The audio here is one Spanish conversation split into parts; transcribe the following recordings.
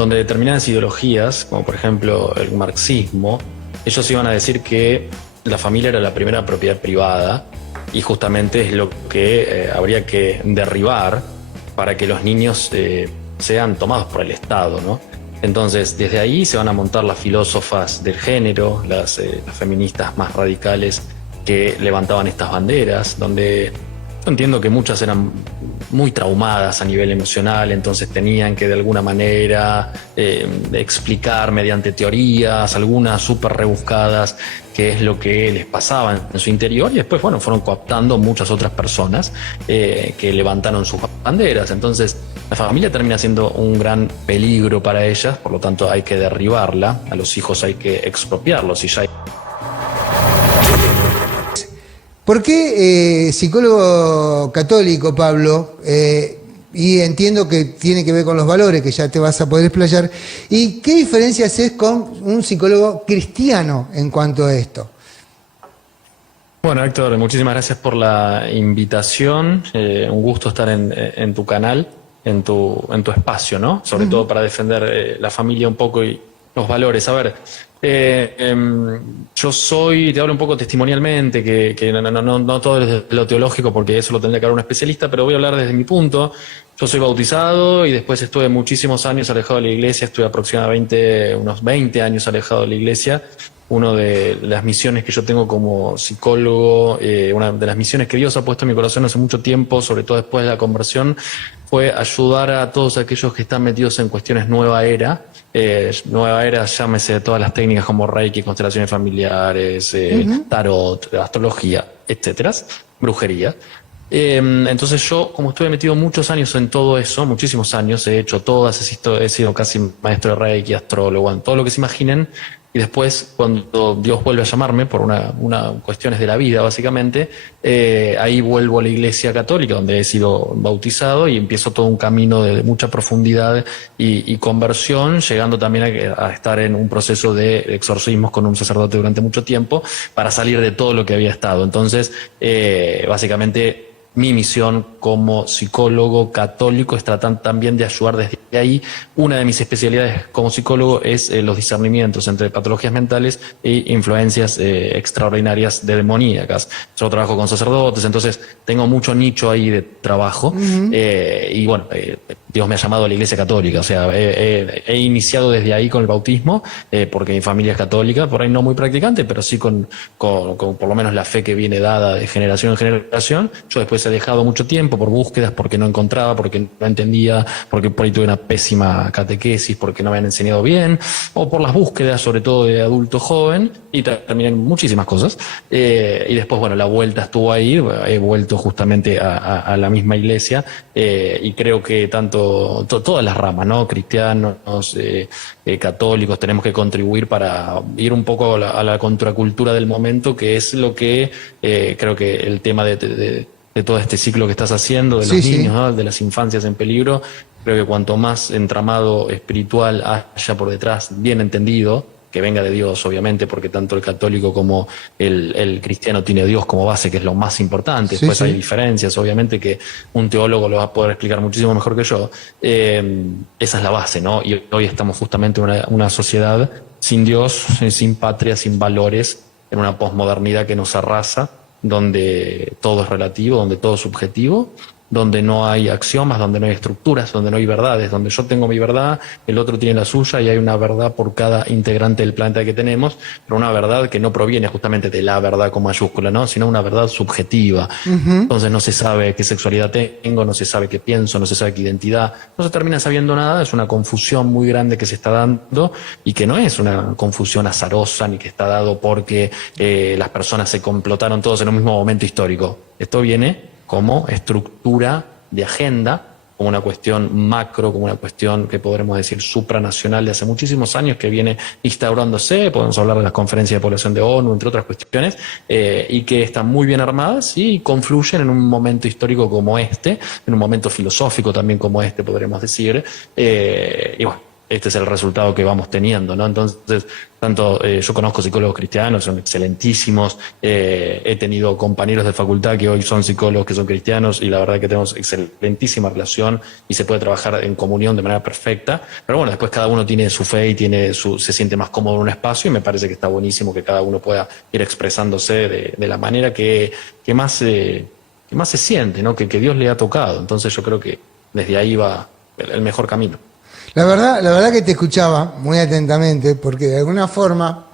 donde determinadas ideologías, como por ejemplo el marxismo, ellos iban a decir que la familia era la primera propiedad privada y justamente es lo que habría que derribar para que los niños sean tomados por el Estado, ¿no? Entonces, desde ahí se van a montar las filósofas del género, las feministas más radicales que levantaban estas banderas, donde yo entiendo que muchas eran muy traumadas a nivel emocional, entonces tenían que de alguna manera explicar mediante teorías, algunas súper rebuscadas, qué es lo que les pasaba en su interior, y después, bueno, fueron cooptando muchas otras personas que levantaron sus banderas. Entonces, la familia termina siendo un gran peligro para ellas, por lo tanto hay que derribarla, a los hijos hay que expropiarlos y ya hay... ¿Por qué psicólogo católico, Pablo? Y entiendo que tiene que ver con los valores, que ya te vas a poder explayar. ¿Y qué diferencia haces con un psicólogo cristiano en cuanto a esto? Bueno, Héctor, muchísimas gracias por la invitación. Un gusto estar en tu canal, en tu espacio, ¿no? Sobre todo para defender la familia un poco y los valores. A ver, yo te hablo un poco testimonialmente, que no todo es de lo teológico, porque eso lo tendría que hablar un especialista, pero voy a hablar desde mi punto. Yo soy bautizado y después estuve muchísimos años alejado de la iglesia, estuve aproximadamente unos 20 años alejado de la iglesia. Una de las misiones que yo tengo como psicólogo, una de las misiones que Dios ha puesto en mi corazón hace mucho tiempo, sobre todo después de la conversión, fue ayudar a todos aquellos que están metidos en cuestiones nueva era. Nueva era, llámese de todas las técnicas como Reiki, constelaciones familiares, tarot, astrología, etcétera, brujería. Entonces yo, como estuve metido muchos años en todo eso, muchísimos años, he hecho todas, he sido casi maestro de Reiki, astrólogo, en todo lo que se imaginen. Y después, cuando Dios vuelve a llamarme por una cuestiones de la vida, básicamente, ahí vuelvo a la Iglesia Católica, donde he sido bautizado, y empiezo todo un camino de mucha profundidad y conversión, llegando también a estar en un proceso de exorcismos con un sacerdote durante mucho tiempo, para salir de todo lo que había estado. Entonces, básicamente, mi misión como psicólogo católico es tratar también de ayudar desde ahí. Una de mis especialidades como psicólogo es los discernimientos entre patologías mentales e influencias extraordinarias de demoníacas. Yo trabajo con sacerdotes, entonces tengo mucho nicho ahí de trabajo. Y bueno, Dios me ha llamado a la Iglesia Católica, o sea, he iniciado desde ahí con el bautismo, porque mi familia es católica, por ahí no muy practicante, pero sí con por lo menos la fe que viene dada de generación en generación. Yo después he dejado mucho tiempo por búsquedas, porque no encontraba, porque no entendía, porque por ahí tuve una pésima catequesis, porque no me habían enseñado bien, o por las búsquedas, sobre todo de adulto joven, y terminé en muchísimas cosas. Y después, bueno, la vuelta estuvo ahí, he vuelto justamente a la misma iglesia, y creo que todas las ramas, ¿no? Cristianos, católicos, tenemos que contribuir para ir un poco a la contracultura del momento, que es lo que creo que el tema de todo este ciclo que estás haciendo, de los niños, ¿no? De las infancias en peligro. Creo que cuanto más entramado espiritual haya por detrás, bien entendido, que venga de Dios, obviamente, porque tanto el católico como el cristiano tiene a Dios como base, que es lo más importante. Después hay diferencias, obviamente, que un teólogo lo va a poder explicar muchísimo mejor que yo. Esa es la base, ¿no? Y hoy estamos justamente en una sociedad sin Dios, sin patria, sin valores, en una posmodernidad que nos arrasa, donde todo es relativo, donde todo es subjetivo, donde no hay axiomas, donde no hay estructuras, donde no hay verdades, donde yo tengo mi verdad, el otro tiene la suya, y hay una verdad por cada integrante del planeta que tenemos, pero una verdad que no proviene justamente de la verdad con mayúscula, ¿no? Sino una verdad subjetiva. Entonces no se sabe qué sexualidad tengo, no se sabe qué pienso, no se sabe qué identidad, no se termina sabiendo nada. Es una confusión muy grande que se está dando, y que no es una confusión azarosa, ni que está dado porque las personas se complotaron todos en un mismo momento histórico. Esto viene como estructura de agenda, como una cuestión macro, como una cuestión que podremos decir supranacional de hace muchísimos años, que viene instaurándose. Podemos hablar de las conferencias de población de ONU, entre otras cuestiones, y que están muy bien armadas y confluyen en un momento histórico como este, en un momento filosófico también como este, podremos decir. Y bueno, este es el resultado que vamos teniendo, ¿no? Entonces, yo conozco psicólogos cristianos, son excelentísimos, he tenido compañeros de facultad que hoy son psicólogos que son cristianos y la verdad que tenemos excelentísima relación y se puede trabajar en comunión de manera perfecta, pero bueno, después cada uno tiene su fe y se siente más cómodo en un espacio y me parece que está buenísimo que cada uno pueda ir expresándose de la manera que más se siente, ¿no? Que Dios le ha tocado. Entonces yo creo que desde ahí va el mejor camino. La verdad que te escuchaba muy atentamente, porque de alguna forma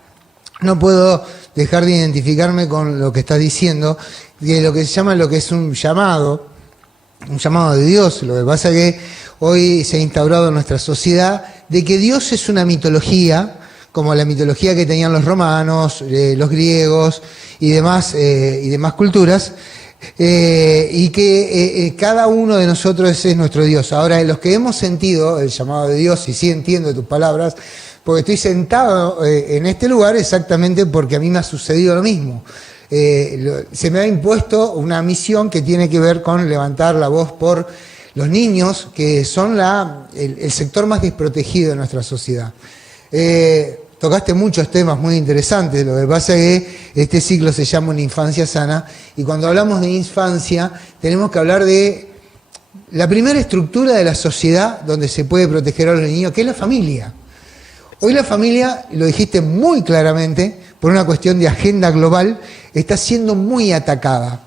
no puedo dejar de identificarme con lo que estás diciendo, de lo que se llama, lo que es un llamado de Dios. Lo que pasa es que hoy se ha instaurado en nuestra sociedad de que Dios es una mitología, como la mitología que tenían los romanos, los griegos y demás culturas, y que cada uno de nosotros es nuestro Dios. Ahora, los que hemos sentido el llamado de Dios, y sí entiendo tus palabras, porque estoy sentado en este lugar exactamente porque a mí me ha sucedido lo mismo. Se me ha impuesto una misión que tiene que ver con levantar la voz por los niños, que son el sector más desprotegido de nuestra sociedad. Tocaste muchos temas muy interesantes. Lo que pasa es que este ciclo se llama Una infancia sana, y cuando hablamos de infancia tenemos que hablar de la primera estructura de la sociedad donde se puede proteger a los niños, que es la familia. Hoy la familia, lo dijiste muy claramente, por una cuestión de agenda global, está siendo muy atacada.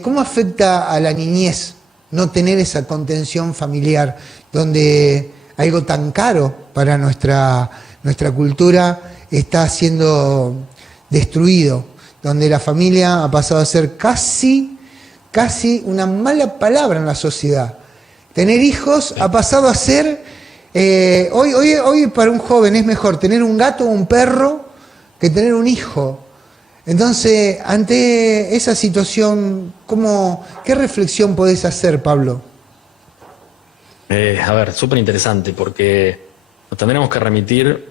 ¿Cómo afecta a la niñez no tener esa contención familiar, donde algo tan caro para nuestra cultura está siendo destruido, donde la familia ha pasado a ser casi una mala palabra en la sociedad? Tener hijos ha pasado a ser, hoy para un joven es mejor tener un gato o un perro que tener un hijo. Entonces, ante esa situación, ¿qué reflexión podés hacer, Pablo? A ver, súper interesante, porque nos tendremos que remitir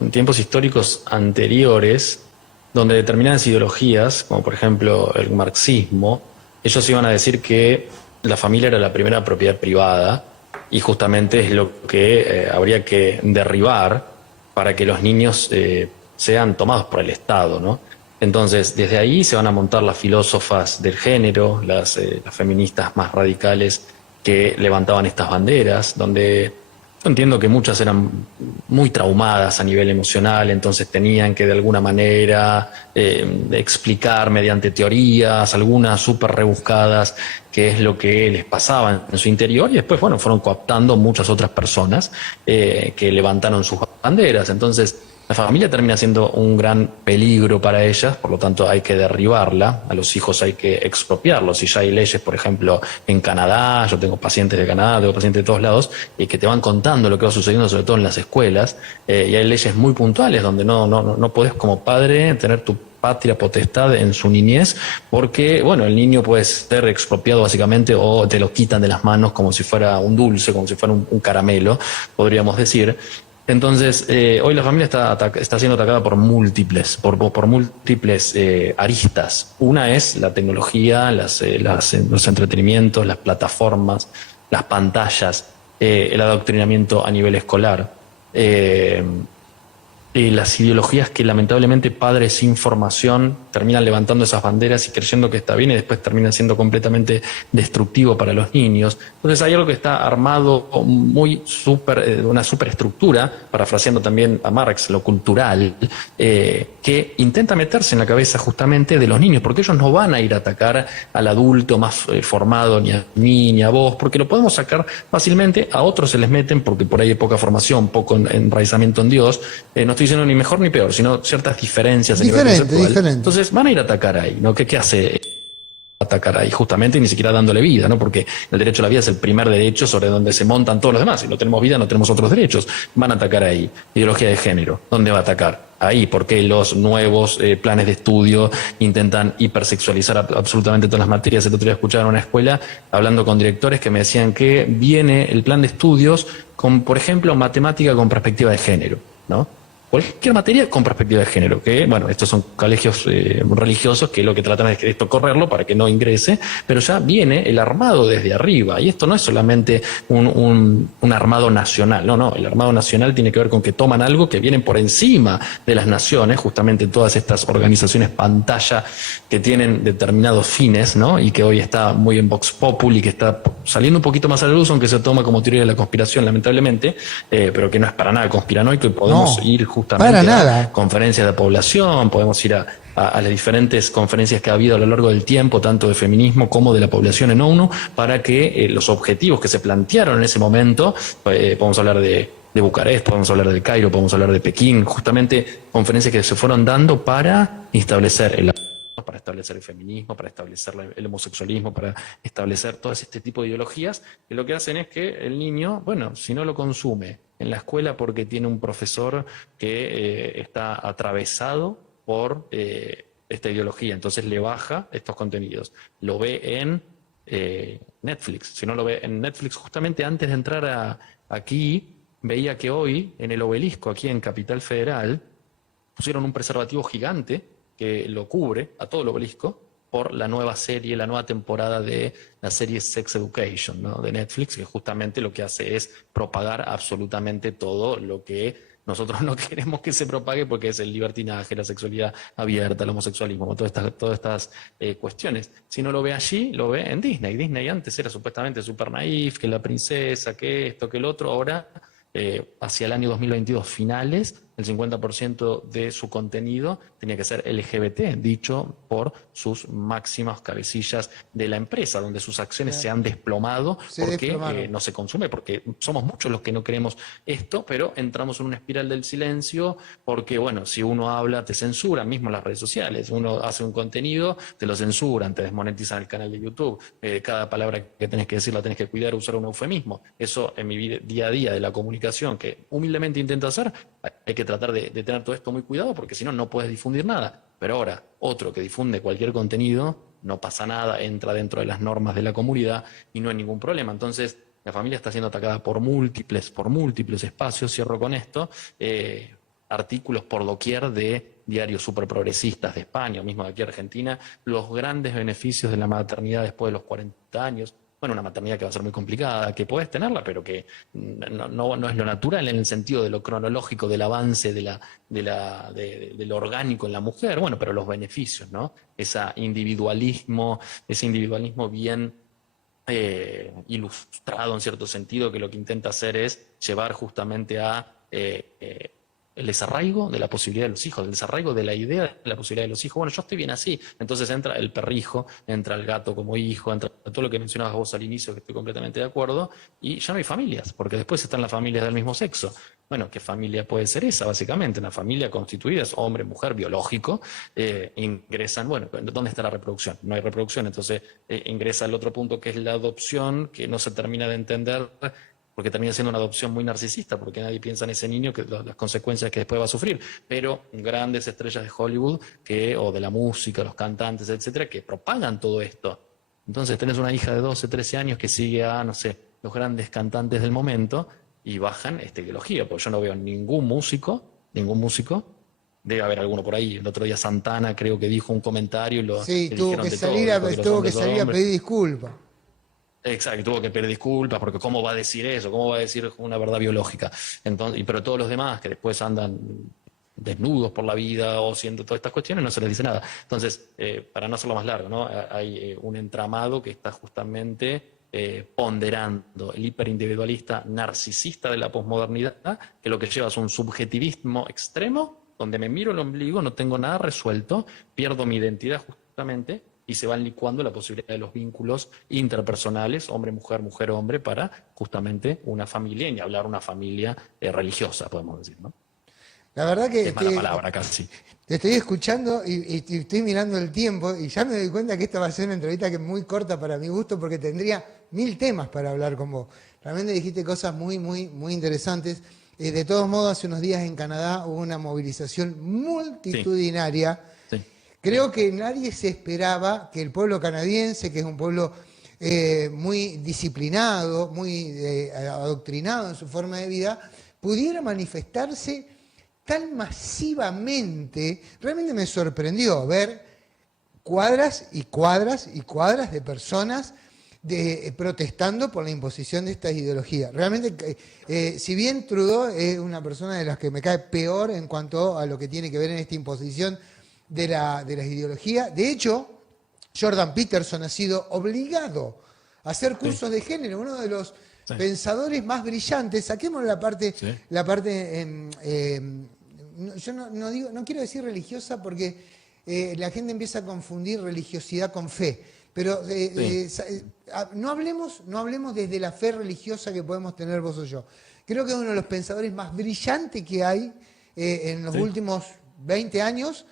en tiempos históricos anteriores, donde determinadas ideologías, como por ejemplo el marxismo, ellos iban a decir que la familia era la primera propiedad privada, y justamente es lo que habría que derribar para que los niños sean tomados por el Estado, ¿no? Entonces, desde ahí se van a montar las filósofas del género, las feministas más radicales que levantaban estas banderas, donde yo entiendo que muchas eran muy traumadas a nivel emocional, entonces tenían que de alguna manera explicar mediante teorías, algunas súper rebuscadas, qué es lo que les pasaba en su interior, y después, bueno, fueron cooptando muchas otras personas que levantaron sus banderas. Entonces, la familia termina siendo un gran peligro para ellas, por lo tanto hay que derribarla, a los hijos hay que expropiarlos, y ya hay leyes, por ejemplo, en Canadá, yo tengo pacientes de Canadá, tengo pacientes de todos lados, que te van contando lo que va sucediendo, sobre todo en las escuelas, y hay leyes muy puntuales donde no podés como padre tener tu patria potestad en su niñez, porque, bueno, el niño puede ser expropiado básicamente, o te lo quitan de las manos como si fuera un dulce, como si fuera un caramelo, podríamos decir. Entonces, hoy la familia está siendo atacada por múltiples aristas. Una es la tecnología, los entretenimientos, las plataformas, las pantallas, el adoctrinamiento a nivel escolar, las ideologías que lamentablemente padres sin formación terminan levantando esas banderas y creyendo que está bien, y después terminan siendo completamente destructivo para los niños. Entonces hay algo que está armado muy una superestructura, parafraseando también a Marx, lo cultural, que intenta meterse en la cabeza justamente de los niños, porque ellos no van a ir a atacar al adulto más formado, ni a mí, ni a vos, porque lo podemos sacar fácilmente. A otros se les meten porque por ahí hay poca formación, poco enraizamiento en Dios. No estoy diciendo ni mejor ni peor, sino ciertas diferencias a nivel conceptual. Diferente. Entonces van a ir a atacar ahí, ¿no? ¿Qué hace atacar ahí? Justamente, ni siquiera dándole vida, ¿no? Porque el derecho a la vida es el primer derecho sobre donde se montan todos los demás. Si no tenemos vida, no tenemos otros derechos. Van a atacar ahí. Ideología de género, ¿dónde va a atacar? Ahí, porque los nuevos planes de estudio intentan hipersexualizar absolutamente todas las materias. El otro día escuchaba en una escuela, hablando con directores, que me decían que viene el plan de estudios con, por ejemplo, matemática con perspectiva de género, ¿no? cualquier materia con perspectiva de género, que bueno, estos son colegios religiosos que lo que tratan es que esto correrlo para que no ingrese, pero ya viene el armado desde arriba, y esto no es solamente un armado nacional, no, el armado nacional tiene que ver con que toman algo que viene por encima de las naciones, justamente todas estas organizaciones pantalla que tienen determinados fines, ¿no? Y que hoy está muy en Vox Populi, que está saliendo un poquito más a la luz, aunque se toma como teoría de la conspiración, lamentablemente, pero que no es para nada conspiranoico, y podemos ir justamente para nada. a conferencias de población, podemos ir a las diferentes conferencias que ha habido a lo largo del tiempo, tanto de feminismo como de la población en ONU, para que los objetivos que se plantearon en ese momento, podemos hablar de Bucarest, podemos hablar del Cairo, podemos hablar de Pekín, justamente conferencias que se fueron dando para establecer para establecer el feminismo, para establecer el homosexualismo, para establecer todo este tipo de ideologías, que lo que hacen es que el niño, bueno, si no lo consume en la escuela porque tiene un profesor que está atravesado por esta ideología, entonces le baja estos contenidos, lo ve en Netflix, si no lo ve en Netflix, justamente antes de entrar aquí, veía que hoy en el Obelisco, aquí en Capital Federal, pusieron un preservativo gigante que lo cubre a todo el Obelisco por la nueva serie, la nueva temporada de la serie Sex Education, ¿no? De Netflix, que justamente lo que hace es propagar absolutamente todo lo que nosotros no queremos que se propague, porque es el libertinaje, la sexualidad abierta, el homosexualismo, todas estas cuestiones. Si no lo ve allí, lo ve en Disney. Disney antes era supuestamente super naif, que la princesa, que esto, que el otro. Ahora, hacia el año 2022 finales, el 50% de su contenido tenía que ser LGBT, dicho por sus máximas cabecillas de la empresa, donde sus acciones se han desplomado porque no se consume, porque somos muchos los que no queremos esto, pero entramos en una espiral del silencio, porque bueno, si uno habla te censuran, mismo en las redes sociales, uno hace un contenido, te lo censuran, te desmonetizan el canal de YouTube, cada palabra que tenés que decir la tenés que cuidar, usar un eufemismo. Eso en mi día a día de la comunicación, que humildemente intento hacer, hay que tratar de tener todo esto muy cuidado, porque si no, no puedes difundir nada. Pero ahora, otro que difunde cualquier contenido, no pasa nada, entra dentro de las normas de la comunidad y no hay ningún problema. Entonces, la familia está siendo atacada por múltiples espacios, cierro con esto, artículos por doquier de diarios súper progresistas de España, o mismo de aquí Argentina, los grandes beneficios de la maternidad después de los 40 años. Bueno, una maternidad que va a ser muy complicada, que puedes tenerla, pero que no es lo natural en el sentido de lo cronológico del avance de lo orgánico en la mujer. Bueno, pero los beneficios, ¿no? Ese individualismo bien ilustrado en cierto sentido, que lo que intenta hacer es llevar justamente a el desarraigo de la posibilidad de los hijos, el desarraigo de la idea de la posibilidad de los hijos. Bueno, yo estoy bien así. Entonces entra el perrijo, entra el gato como hijo, entra todo lo que mencionabas vos al inicio, que estoy completamente de acuerdo, y ya no hay familias, porque después están las familias del mismo sexo. Bueno, ¿qué familia puede ser esa? Básicamente, una familia constituida es hombre, mujer, biológico, ingresan, bueno, ¿dónde está la reproducción? No hay reproducción, entonces ingresa el otro punto, que es la adopción, que no se termina de entender, porque termina siendo una adopción muy narcisista, porque nadie piensa en ese niño, que las consecuencias que después va a sufrir. Pero grandes estrellas de Hollywood, o de la música, los cantantes, etcétera, que propagan todo esto. Entonces tenés una hija de 12, 13 años que sigue a, no sé, los grandes cantantes del momento, y bajan esta ideología, porque yo no veo ningún músico, debe haber alguno por ahí. El otro día Santana creo que dijo un comentario y sí, tuvo que salir a pedir disculpas. Exacto, tuvo que pedir disculpas, porque ¿cómo va a decir eso? ¿Cómo va a decir una verdad biológica? Entonces, pero todos los demás que después andan desnudos por la vida o haciendo todas estas cuestiones, no se les dice nada. Entonces, para no hacerlo más largo, ¿no? Hay un entramado que está justamente ponderando el hiperindividualista narcisista de la posmodernidad, que lo que lleva es un subjetivismo extremo, donde me miro el ombligo, no tengo nada resuelto, pierdo mi identidad justamente, y se van licuando la posibilidad de los vínculos interpersonales, hombre-mujer, mujer-hombre, para justamente una familia, y ni hablar una familia religiosa, podemos decir, ¿no? La verdad que es mala palabra casi. Te estoy escuchando y estoy mirando el tiempo, y ya me doy cuenta que esta va a ser una entrevista que es muy corta para mi gusto, porque tendría 1000 temas para hablar con vos. Realmente dijiste cosas muy, muy, muy interesantes. De todos modos, hace unos días en Canadá hubo una movilización multitudinaria. Sí. Creo que nadie se esperaba que el pueblo canadiense, que es un pueblo muy disciplinado, muy adoctrinado en su forma de vida, pudiera manifestarse tan masivamente, realmente me sorprendió ver cuadras y cuadras y cuadras de personas protestando por la imposición de estas ideologías. Realmente, si bien Trudeau es una persona de las que me cae peor en cuanto a lo que tiene que ver en esta imposición de las ideologías, de hecho, Jordan Peterson ha sido obligado a hacer cursos de género, uno de los pensadores más brillantes. Saquemos yo no quiero decir religiosa porque la gente empieza a confundir religiosidad con fe, pero no hablemos desde la fe religiosa que podemos tener vos o yo. Creo que es uno de los pensadores más brillantes que hay en los últimos 20 años.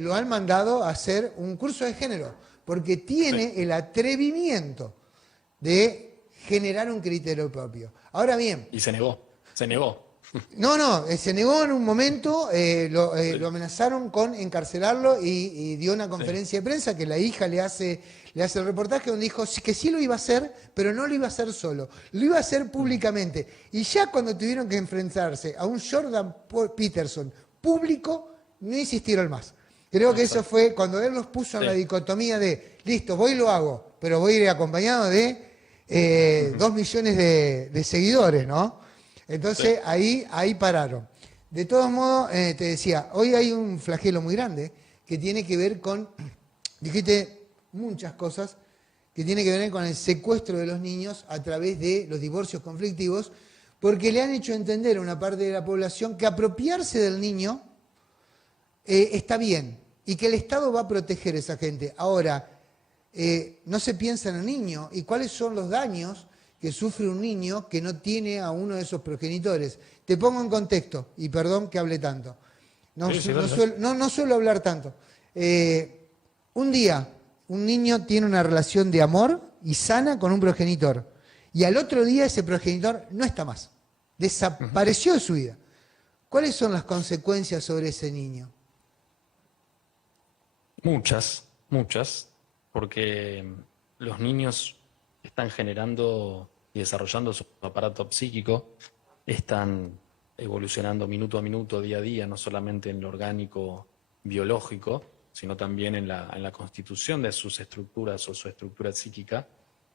Lo han mandado a hacer un curso de género, porque tiene el atrevimiento de generar un criterio propio. Ahora bien... Y se negó. No, se negó en un momento, lo amenazaron con encarcelarlo y dio una conferencia de prensa que la hija le hace el reportaje donde dijo que sí lo iba a hacer, pero no lo iba a hacer solo, lo iba a hacer públicamente. Y ya cuando tuvieron que enfrentarse a un Jordan Peterson público, no insistieron más. Creo que eso fue cuando él los puso en la dicotomía de, listo, voy y lo hago, pero voy a ir acompañado de 2 millones de seguidores, ¿no? Entonces ahí pararon. De todos modos, te decía, hoy hay un flagelo muy grande que tiene que ver con, dijiste muchas cosas, que tiene que ver con el secuestro de los niños a través de los divorcios conflictivos, porque le han hecho entender a una parte de la población que apropiarse del niño está bien y que el Estado va a proteger a esa gente. Ahora, no se piensa en el niño y cuáles son los daños que sufre un niño que no tiene a uno de esos progenitores. Te pongo en contexto, y perdón que hable tanto. No suelo hablar tanto. Un día, un niño tiene una relación de amor y sana con un progenitor. Y al otro día ese progenitor no está más. Desapareció de su vida. ¿Cuáles son las consecuencias sobre ese niño? Muchas, porque los niños están generando y desarrollando su aparato psíquico, están evolucionando minuto a minuto, día a día, no solamente en lo orgánico biológico, sino también en la constitución de sus estructuras o su estructura psíquica.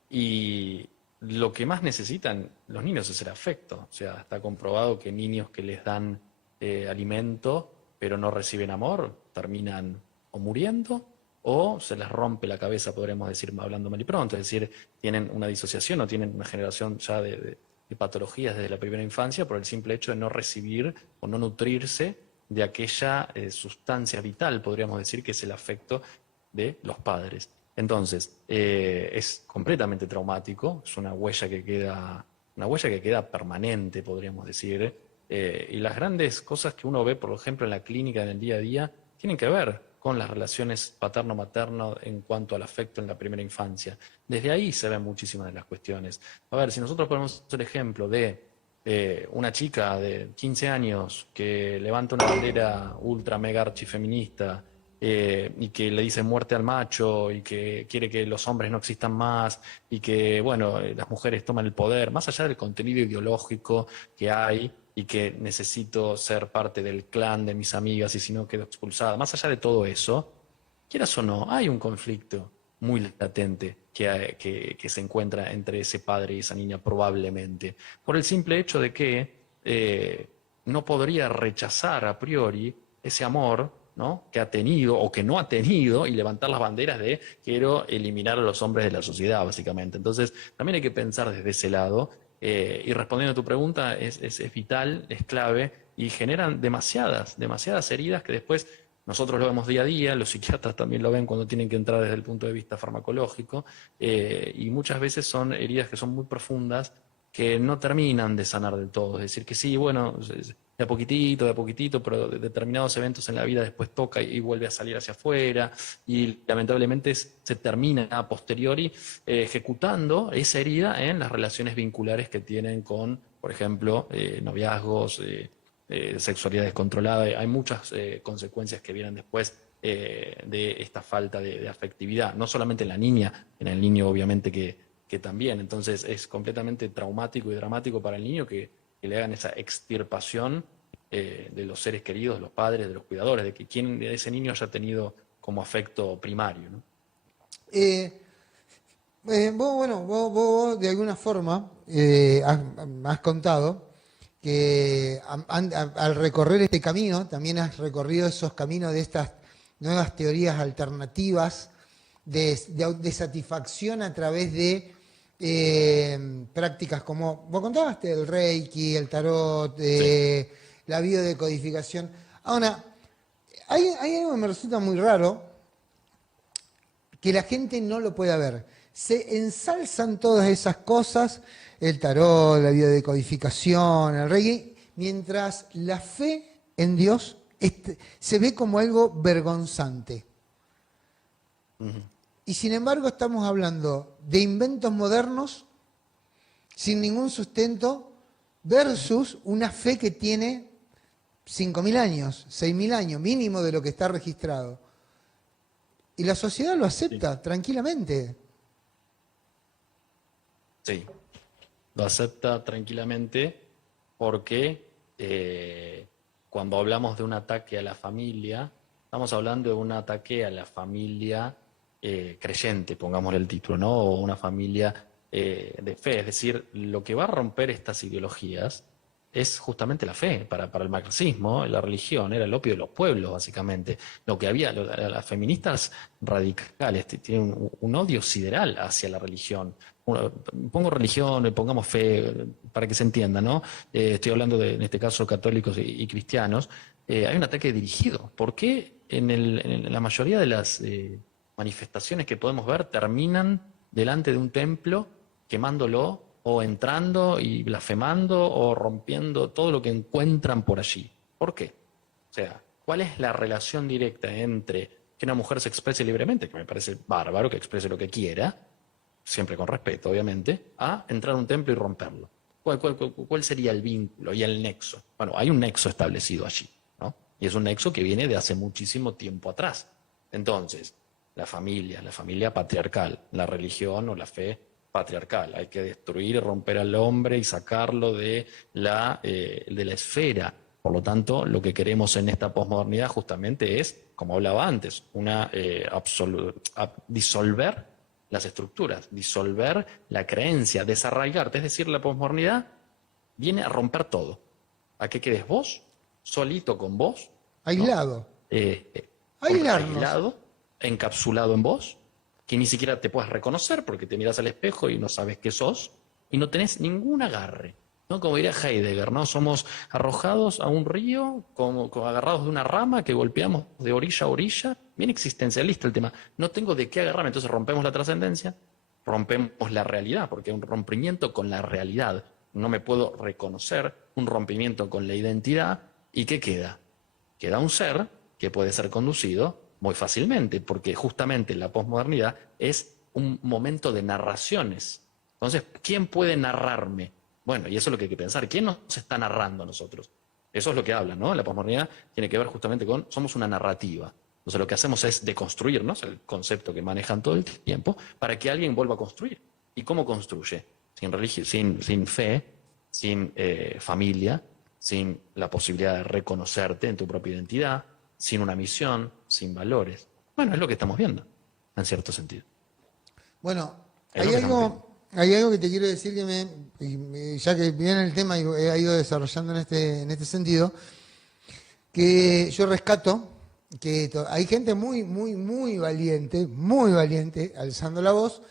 Y lo que más necesitan los niños es el afecto. O sea, está comprobado que niños que les dan alimento, pero no reciben amor, terminan o muriendo o se les rompe la cabeza, podríamos decir, hablando mal y pronto, es decir, tienen una disociación o tienen una generación ya de patologías desde la primera infancia por el simple hecho de no recibir o no nutrirse de aquella sustancia vital, podríamos decir, que es el afecto de los padres. Entonces, es completamente traumático, es una huella que queda permanente, podríamos decir, y las grandes cosas que uno ve, por ejemplo, en la clínica, en el día a día, tienen que ver con las relaciones paterno-materno en cuanto al afecto en la primera infancia. Desde ahí se ven muchísimas de las cuestiones. A ver, si nosotros ponemos el ejemplo de una chica de 15 años que levanta una bandera ultra mega archifeminista y que le dice muerte al macho y que quiere que los hombres no existan más y que, bueno, las mujeres toman el poder, más allá del contenido ideológico que hay, y que necesito ser parte del clan de mis amigas y si no quedo expulsada. Más allá de todo eso, quieras o no, hay un conflicto muy latente que se encuentra entre ese padre y esa niña probablemente, por el simple hecho de que no podría rechazar a priori ese amor, ¿no?, que ha tenido o que no ha tenido y levantar las banderas de quiero eliminar a los hombres de la sociedad, básicamente. Entonces, también hay que pensar desde ese lado. Y respondiendo a tu pregunta, es vital, es clave y generan demasiadas heridas que después nosotros lo vemos día a día, los psiquiatras también lo ven cuando tienen que entrar desde el punto de vista farmacológico y muchas veces son heridas que son muy profundas que no terminan de sanar del todo. Es decir, que sí, bueno, de a poquitito, pero determinados eventos en la vida después toca y vuelve a salir hacia afuera y lamentablemente se termina a posteriori ejecutando esa herida en las relaciones vinculares que tienen con, por ejemplo, noviazgos, sexualidad descontrolada. Hay muchas consecuencias que vienen después de esta falta de afectividad, no solamente en la niña, en el niño obviamente que también. Entonces es completamente traumático y dramático para el niño que le hagan esa extirpación de los seres queridos, de los padres, de los cuidadores, de que quien de ese niño haya tenido como afecto primario, ¿no? Vos de alguna forma has contado que al recorrer este camino, también has recorrido esos caminos de estas nuevas teorías alternativas de satisfacción a través de prácticas como, vos contaste, el Reiki, el Tarot, Sí, la biodecodificación. Ahora, hay algo que me resulta muy raro, que la gente no lo pueda ver. Se ensalzan todas esas cosas, el tarot, la biodecodificación, el Reiki, mientras la fe en Dios se ve como algo vergonzante. Y sin embargo estamos hablando de inventos modernos sin ningún sustento versus una fe que tiene 5.000 años, 6.000 años, mínimo de lo que está registrado. Y la sociedad lo sí, acepta tranquilamente. sí. Lo acepta tranquilamente porque cuando hablamos de un ataque a la familia, estamos hablando de un ataque a la familia creyente, pongámosle el título, ¿no? O una familia de fe. Es decir, lo que va a romper estas ideologías es justamente la fe. Para el marxismo, la religión era el opio de los pueblos, básicamente. Lo que había, las feministas radicales tienen un odio sideral hacia la religión. Pongo religión, pongamos fe, para que se entienda, ¿no? Estoy hablando de, en este caso, católicos y cristianos. Hay un ataque dirigido. ¿Por qué en la mayoría de las manifestaciones que podemos ver terminan delante de un templo quemándolo o entrando y blasfemando o rompiendo todo lo que encuentran por allí? ¿Por qué? O sea, ¿cuál es la relación directa entre que una mujer se exprese libremente, que me parece bárbaro, que exprese lo que quiera, siempre con respeto, obviamente, a entrar a un templo y romperlo? ¿Cuál sería el vínculo y el nexo? Bueno, hay un nexo establecido allí, ¿no? Y es un nexo que viene de hace muchísimo tiempo atrás. Entonces, la familia patriarcal, la religión o la fe patriarcal. Hay que destruir y romper al hombre y sacarlo de la esfera. Por lo tanto, lo que queremos en esta posmodernidad justamente es, como hablaba antes, disolver las estructuras, disolver la creencia, desarraigarte. Es decir, la posmodernidad viene a romper todo, a que quedes vos, solito con vos, ¿no? Aislado. Aislarnos. Aislado, encapsulado en vos, que ni siquiera te puedas reconocer porque te miras al espejo y no sabes qué sos, y no tenés ningún agarre, ¿no? Como diría Heidegger, ¿no? Somos arrojados a un río, como agarrados de una rama que golpeamos de orilla a orilla, bien existencialista el tema. No tengo de qué agarrarme, entonces rompemos la trascendencia, rompemos la realidad, porque hay un rompimiento con la realidad. No me puedo reconocer, un rompimiento con la identidad, ¿y qué queda? Queda un ser que puede ser conducido muy fácilmente, porque justamente la posmodernidad es un momento de narraciones. Entonces, ¿quién puede narrarme? Bueno, y eso es lo que hay que pensar. ¿Quién nos está narrando a nosotros? Eso es lo que habla, ¿no? La posmodernidad tiene que ver justamente con, somos una narrativa. Entonces, lo que hacemos es deconstruirnos, el concepto que manejan todo el tiempo, para que alguien vuelva a construir. ¿Y cómo construye? Sin religión, sin fe, sin familia, sin la posibilidad de reconocerte en tu propia identidad, sin una misión, sin valores. Bueno, es lo que estamos viendo, en cierto sentido. Bueno, Es lo que estamos viendo. hay algo que te quiero decir que ya que viene el tema y he ido desarrollando en este sentido, que yo rescato que hay gente muy valiente, alzando la voz.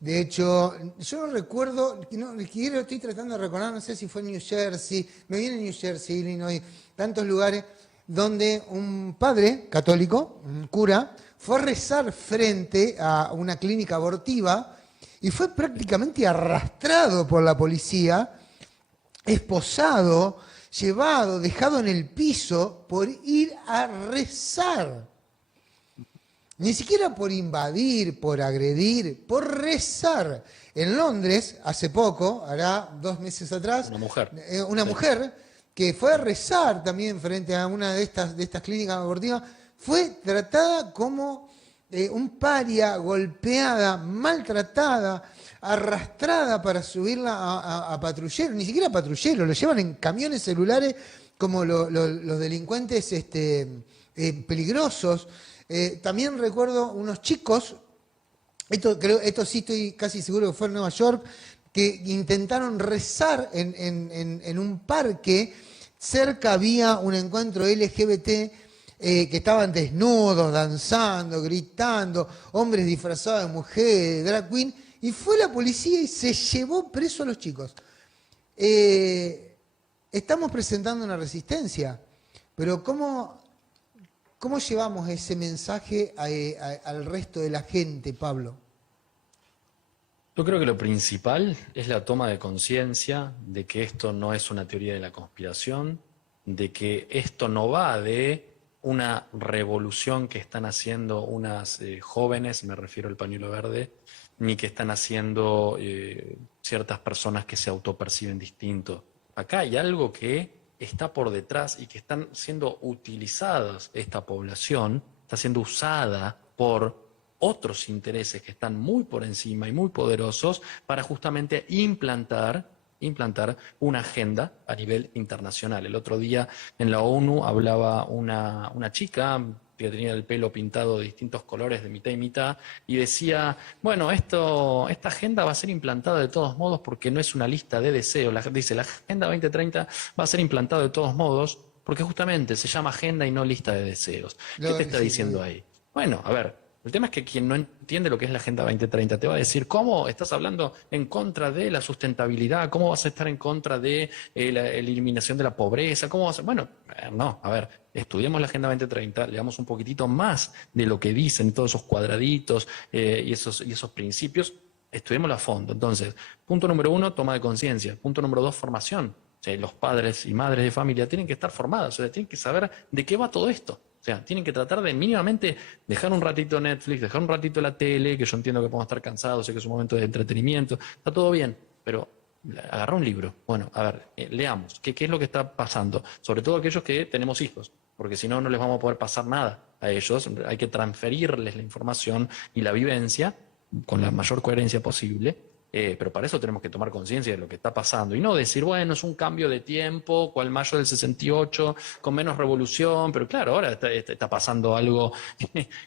De hecho, yo no recuerdo, estoy tratando de recordar, no sé si fue en New Jersey, me viene New Jersey, Illinois, tantos lugares donde un padre católico, un cura, fue a rezar frente a una clínica abortiva y fue prácticamente arrastrado por la policía, esposado, llevado, dejado en el piso por ir a rezar. Ni siquiera por invadir, por agredir, por rezar. En Londres, hace poco, hará 2 meses atrás, Una mujer. una Sí. mujer que fue a rezar también frente a una de estas clínicas abortivas, fue tratada como un paria, golpeada, maltratada, arrastrada para subirla a patrullero, ni siquiera patrullero, lo llevan en camiones celulares como los delincuentes peligrosos. También recuerdo unos chicos, esto sí estoy casi seguro que fue en Nueva York, que intentaron rezar en un parque. Cerca había un encuentro LGBT, que estaban desnudos, danzando, gritando, hombres disfrazados de mujeres, drag queen, y fue la policía y se llevó preso a los chicos. Estamos presentando una resistencia, pero ¿cómo llevamos ese mensaje al resto de la gente, Pablo? Yo creo que lo principal es la toma de conciencia de que esto no es una teoría de la conspiración, de que esto no va de una revolución que están haciendo unas jóvenes, me refiero al pañuelo verde, ni que están haciendo ciertas personas que se autoperciben distintos. Acá hay algo que está por detrás y que están siendo utilizadas, esta población está siendo usada por otros intereses que están muy por encima y muy poderosos para justamente implantar una agenda a nivel internacional. El otro día en la ONU hablaba una chica que tenía el pelo pintado de distintos colores de mitad y mitad y decía, bueno, esta agenda va a ser implantada de todos modos porque no es una lista de deseos. Dice, la Agenda 2030 va a ser implantada de todos modos porque justamente se llama agenda y no lista de deseos. ¿Qué te está diciendo ahí? Bueno, a ver, el tema es que quien no entiende lo que es la Agenda 2030 te va a decir, ¿cómo estás hablando en contra de la sustentabilidad? ¿Cómo vas a estar en contra de la eliminación de la pobreza? ¿Cómo vas a...? Bueno, no, a ver, estudiemos la Agenda 2030, leamos un poquitito más de lo que dicen todos esos cuadraditos y esos principios, estudiémoslo a fondo. Entonces, punto número 1, toma de conciencia. Punto número 2, formación. O sea, los padres y madres de familia tienen que estar formados, o sea, tienen que saber de qué va todo esto. O sea, tienen que tratar de mínimamente dejar un ratito Netflix, dejar un ratito la tele, que yo entiendo que podemos estar cansados, sé que es un momento de entretenimiento, está todo bien, pero agarra un libro. Bueno, a ver, leamos, ¿qué es lo que está pasando? Sobre todo aquellos que tenemos hijos, porque si no, no les vamos a poder pasar nada a ellos, hay que transferirles la información y la vivencia con la mayor coherencia posible. Pero para eso tenemos que tomar conciencia de lo que está pasando y no decir, bueno, es un cambio de tiempo, cual mayo del 68, con menos revolución, pero claro, ahora está pasando algo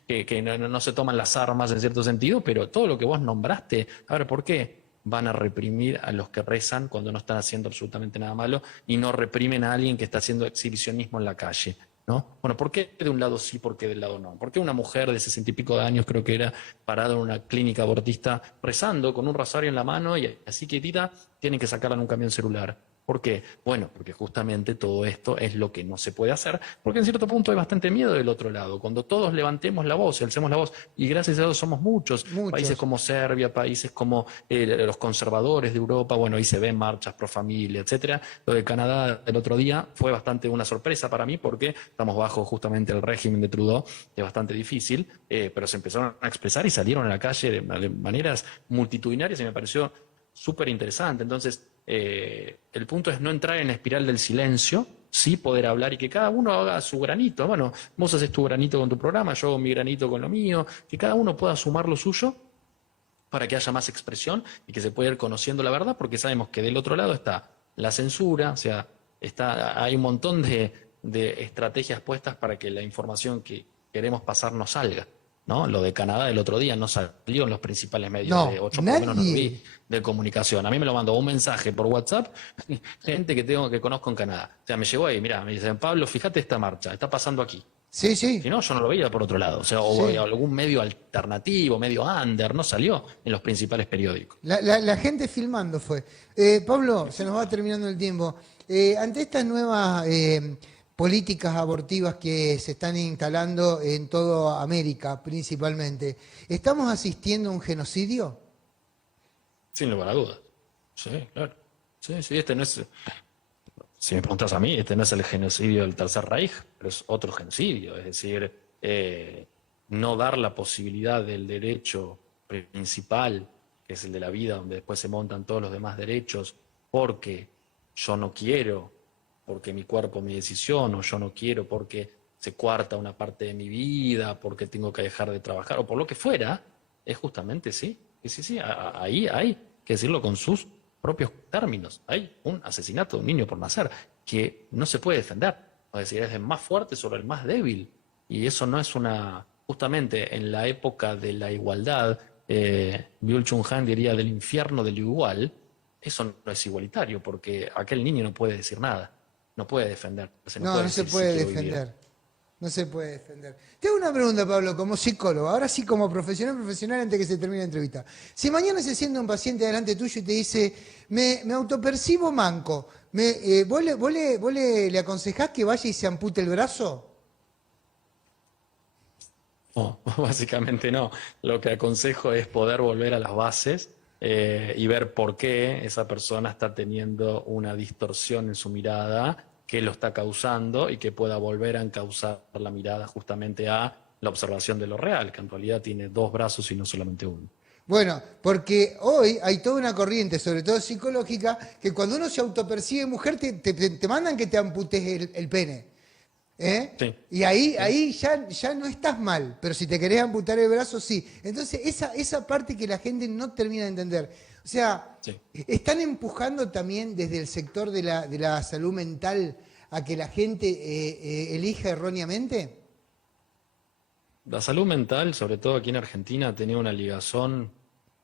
que no se toman las armas en cierto sentido, pero todo lo que vos nombraste, a ver, ¿por qué van a reprimir a los que rezan cuando no están haciendo absolutamente nada malo y no reprimen a alguien que está haciendo exhibicionismo en la calle? ¿No? Bueno, ¿por qué de un lado sí, por qué del lado no? ¿Por qué una mujer de 60 y pico de años, creo que era, parada en una clínica abortista, rezando con un rosario en la mano y así quietita, tienen que sacarla en un camión celular? ¿Por qué? Bueno, porque justamente todo esto es lo que no se puede hacer, porque en cierto punto hay bastante miedo del otro lado. Cuando todos levantemos la voz y alcemos la voz, y gracias a Dios somos muchos, países como Serbia, países como los conservadores de Europa, bueno, ahí se ven marchas pro familia, etcétera. Lo de Canadá el otro día fue bastante una sorpresa para mí, porque estamos bajo justamente el régimen de Trudeau, que es bastante difícil, pero se empezaron a expresar y salieron a la calle de maneras multitudinarias y me pareció súper interesante. Entonces, el punto es no entrar en la espiral del silencio, sí poder hablar y que cada uno haga su granito. Bueno, vos haces tu granito con tu programa, yo hago mi granito con lo mío, que cada uno pueda sumar lo suyo para que haya más expresión y que se pueda ir conociendo la verdad, porque sabemos que del otro lado está la censura, o sea, hay un montón de estrategias puestas para que la información que queremos pasar no salga. ¿No? Lo de Canadá del otro día no salió en los principales medios de 8, por lo menos no lo vi, de comunicación. A mí me lo mandó un mensaje por WhatsApp, gente que conozco en Canadá. O sea, me llegó ahí, mirá, me dicen, Pablo, fíjate esta marcha, está pasando aquí. Sí, sí. Si no, yo no lo veía por otro lado. O sea, o algún medio alternativo, medio under, no salió en los principales periódicos. La gente filmando fue. Pablo, se nos va terminando el tiempo. Ante estas nuevas políticas abortivas que se están instalando en toda América principalmente, ¿estamos asistiendo a un genocidio? Sin lugar a dudas. Sí, claro. Sí, sí, este no es, si me preguntas a mí, este no es el genocidio del Tercer Reich, pero es otro genocidio. Es decir, no dar la posibilidad del derecho principal, que es el de la vida, donde después se montan todos los demás derechos, porque yo no quiero, porque mi cuerpo, mi decisión, o yo no quiero, porque se cuarta una parte de mi vida, porque tengo que dejar de trabajar, o por lo que fuera, es justamente, ahí hay que decirlo con sus propios términos. Hay un asesinato de un niño por nacer que no se puede defender. Es decir, es el más fuerte sobre el más débil. Y eso no es justamente en la época de la igualdad, Byul-Chul Han diría del infierno del igual, eso no es igualitario, porque aquel niño no puede decir nada, no puede defenderse, no No, puede no se decir si puede quiero vivir. defender. No se puede defender. Te hago una pregunta, Pablo, como psicólogo, ahora sí como profesional antes que se termine la entrevista. Si mañana se sienta un paciente delante tuyo y te dice, me autopercibo manco, ¿vos le aconsejás que vaya y se ampute el brazo? No, básicamente no. Lo que aconsejo es poder volver a las bases y ver por qué esa persona está teniendo una distorsión en su mirada, qué lo está causando y que pueda volver a encauzar la mirada justamente a la observación de lo real, que en realidad tiene dos brazos y no solamente uno. Bueno, porque hoy hay toda una corriente, sobre todo psicológica, que cuando uno se autopercibe mujer te mandan que te amputes el pene. ¿Eh? Sí, Y ahí, sí, ya no estás mal, pero si te querés amputar el brazo, sí. Entonces, esa parte que la gente no termina de entender. O sea, sí. están empujando también desde el sector de la salud mental a que la gente elija erróneamente. La salud mental, sobre todo aquí en Argentina, tenía una ligazón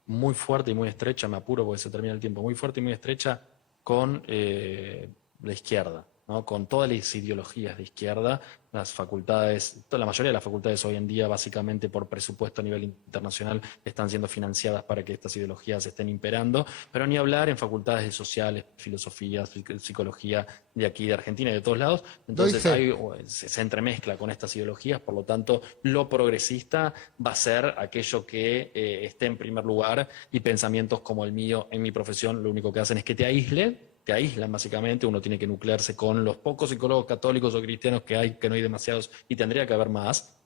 muy fuerte y muy estrecha, me apuro porque se termina el tiempo, muy fuerte y muy estrecha con la izquierda, ¿no? Con todas las ideologías de izquierda, las facultades, la mayoría de las facultades hoy en día, básicamente por presupuesto a nivel internacional, están siendo financiadas para que estas ideologías estén imperando, pero ni hablar en facultades de sociales, filosofía, psicología de aquí, de Argentina y de todos lados. Doy Entonces fe. se entremezcla con estas ideologías, por lo tanto, lo progresista va a ser aquello que esté en primer lugar y pensamientos como el mío en mi profesión lo único que hacen es que te aíslan básicamente, uno tiene que nuclearse con los pocos psicólogos católicos o cristianos que hay, que no hay demasiados y tendría que haber más.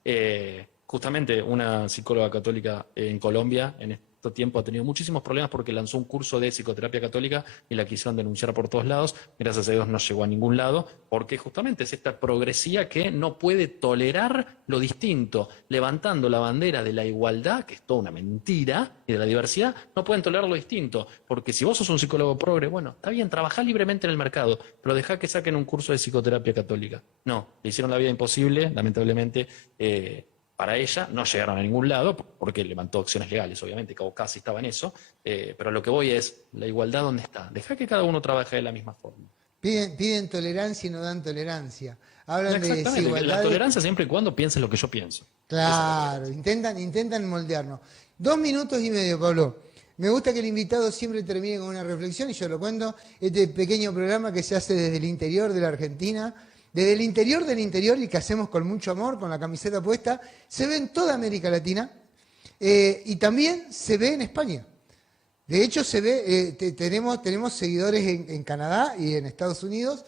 Justamente una psicóloga católica en Colombia en este tiempo ha tenido muchísimos problemas porque lanzó un curso de psicoterapia católica y la quisieron denunciar por todos lados. Gracias a Dios no llegó a ningún lado porque justamente es esta progresía que no puede tolerar lo distinto, levantando la bandera de la igualdad, que es toda una mentira, y de la diversidad, no pueden tolerar lo distinto, porque si vos sos un psicólogo progre, bueno, está bien, trabajá libremente en el mercado, pero dejá que saquen un curso de psicoterapia católica. No, le hicieron la vida imposible, lamentablemente, para ella, no llegaron a ningún lado, porque levantó acciones legales, obviamente, que casi estaba en eso, pero lo que voy es, la igualdad, ¿dónde está? Dejá que cada uno trabaje de la misma forma. Piden tolerancia y no dan tolerancia. Hablan de Exactamente, la desigualdades. tolerancia siempre y cuando pienses lo que yo pienso. Esa es la Claro, tolerancia. intentan moldearnos. 2 minutos y medio, Pablo. Me gusta que el invitado siempre termine con una reflexión y yo lo cuento. Este pequeño programa que se hace desde el interior de la Argentina, desde el interior del interior y que hacemos con mucho amor, con la camiseta puesta, se ve en toda América Latina y también se ve en España. De hecho, se ve, tenemos seguidores en Canadá y en Estados Unidos,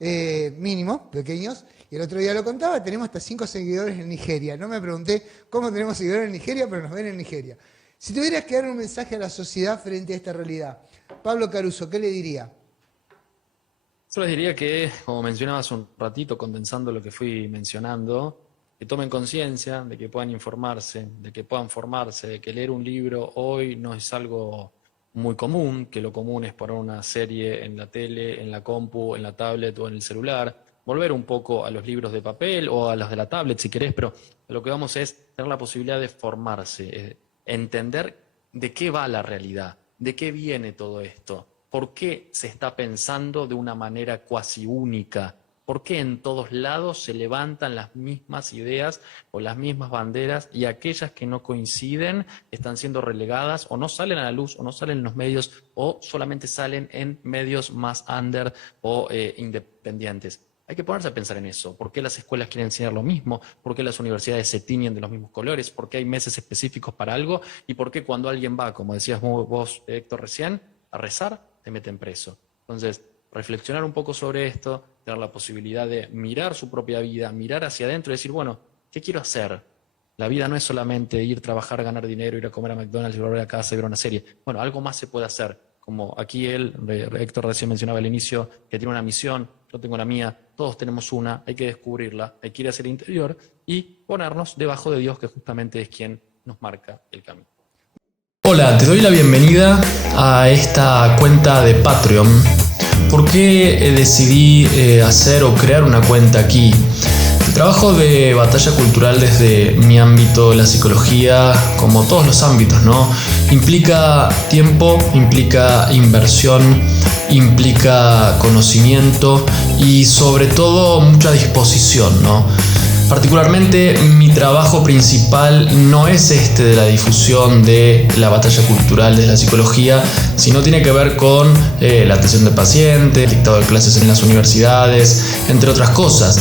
mínimos, pequeños. Y el otro día lo contaba, tenemos hasta 5 seguidores en Nigeria. No me pregunté cómo tenemos seguidores en Nigeria, pero nos ven en Nigeria. Si tuvieras que dar un mensaje a la sociedad frente a esta realidad, Pablo Caruso, ¿qué le diría? Yo les diría que, como mencionaba hace un ratito, condensando lo que fui mencionando, que tomen conciencia de que puedan informarse, de que puedan formarse, de que leer un libro hoy no es algo muy común, que lo común es poner una serie en la tele, en la compu, en la tablet o en el celular, volver un poco a los libros de papel o a los de la tablet si querés, pero lo que vamos es tener la posibilidad de formarse, entender de qué va la realidad, de qué viene todo esto, por qué se está pensando de una manera cuasi única, por qué en todos lados se levantan las mismas ideas o las mismas banderas y aquellas que no coinciden están siendo relegadas o no salen a la luz o no salen en los medios o solamente salen en medios más under o independientes. Hay que ponerse a pensar en eso. ¿Por qué las escuelas quieren enseñar lo mismo? ¿Por qué las universidades se tiñen de los mismos colores? ¿Por qué hay meses específicos para algo? ¿Y por qué cuando alguien va, como decías vos, Héctor, recién, a rezar, te meten preso? Entonces, reflexionar un poco sobre esto, tener la posibilidad de mirar su propia vida, mirar hacia adentro y decir, bueno, ¿qué quiero hacer? La vida no es solamente ir, trabajar, ganar dinero, ir a comer a McDonald's, y volver a casa y ver una serie. Bueno, algo más se puede hacer. Como aquí Héctor recién mencionaba al inicio, que tiene una misión, yo tengo la mía, todos tenemos una, hay que descubrirla, hay que ir hacia el interior y ponernos debajo de Dios, que justamente es quien nos marca el camino. Hola, te doy la bienvenida a esta cuenta de Patreon. ¿Por qué decidí hacer o crear una cuenta aquí? El trabajo de Batalla Cultural desde mi ámbito, la psicología, como todos los ámbitos, ¿no? Implica tiempo, implica inversión, implica conocimiento y sobre todo mucha disposición, ¿no? Particularmente mi trabajo principal no es este de la difusión de la batalla cultural de la psicología, sino tiene que ver con la atención del paciente, el dictado de clases en las universidades, entre otras cosas.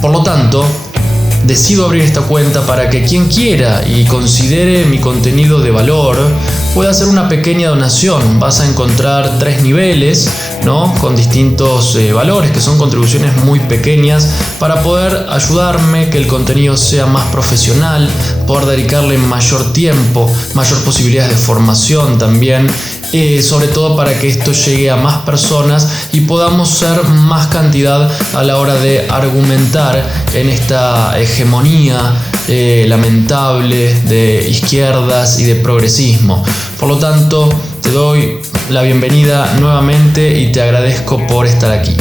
Por lo tanto, decido abrir esta cuenta para que quien quiera y considere mi contenido de valor pueda hacer una pequeña donación. Vas a encontrar 3 niveles, ¿no? Con distintos valores, que son contribuciones muy pequeñas para poder ayudarme, que el contenido sea más profesional, poder dedicarle mayor tiempo, mayor posibilidades de formación también. Sobre todo para que esto llegue a más personas y podamos ser más cantidad a la hora de argumentar en esta hegemonía lamentable de izquierdas y de progresismo. Por lo tanto, te doy la bienvenida nuevamente y te agradezco por estar aquí.